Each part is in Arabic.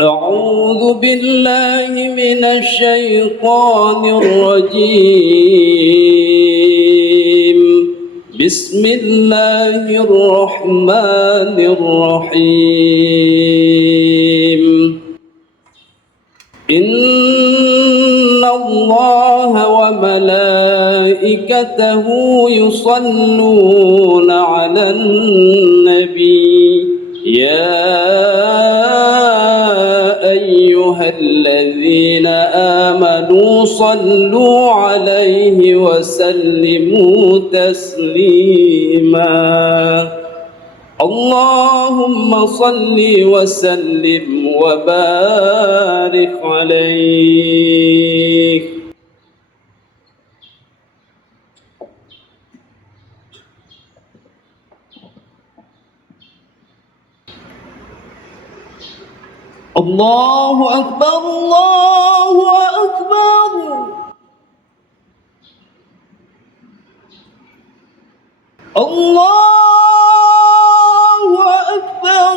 أعوذ بالله من الشيطان الرجيم. بسم الله الرحمن الرحيم. إن الله وملائكته يصلون على النبي يا أيها الذين آمنوا صلوا عليه وسلموا تسليما. اللهم صل وسلم وبارك عليه. الله أكبر الله أكبر. الله أكبر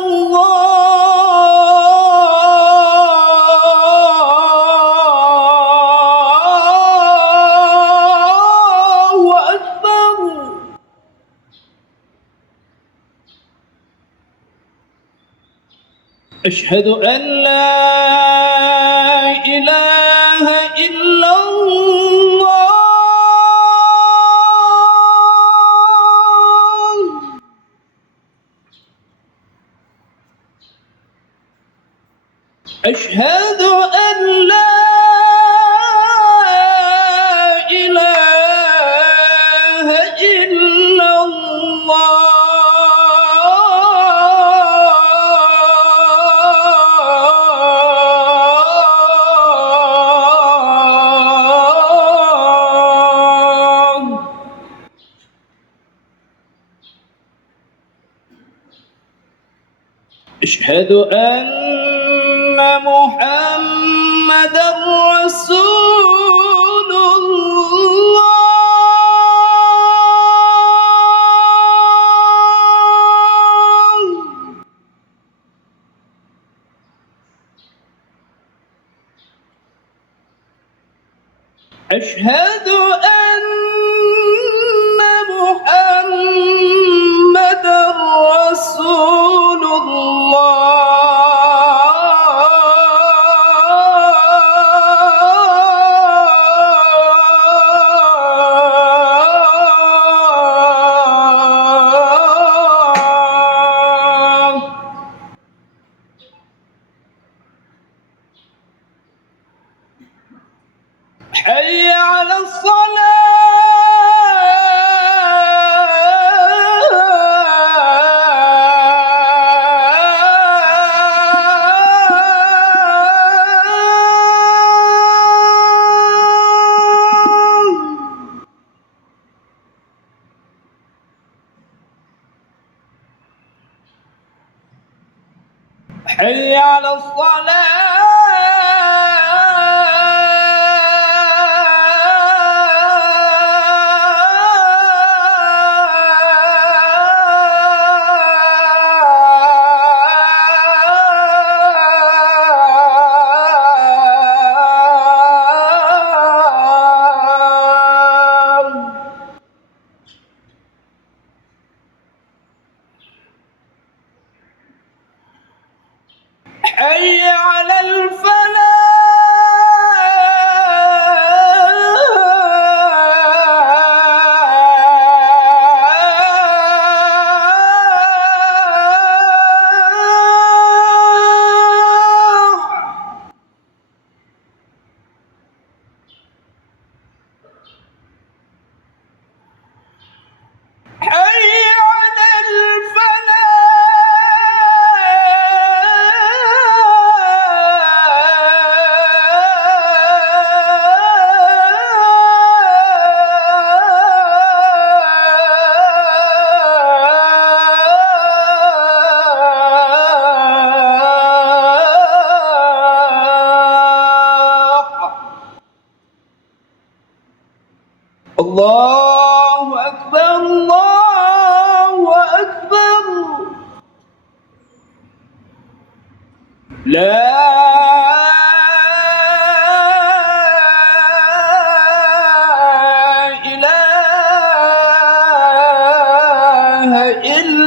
الله أكبر. أشهد أن لا إله إلا الله. أشهد أن لا إله إلا الله. أشهد أن محمدًا رسول الله. أشهد أن محمدًا رسول الله. حي على الصلاة. حي على الصلاة. حي على الفلاح. حي على الفلاح. الله أكبر الله أكبر. إله إلا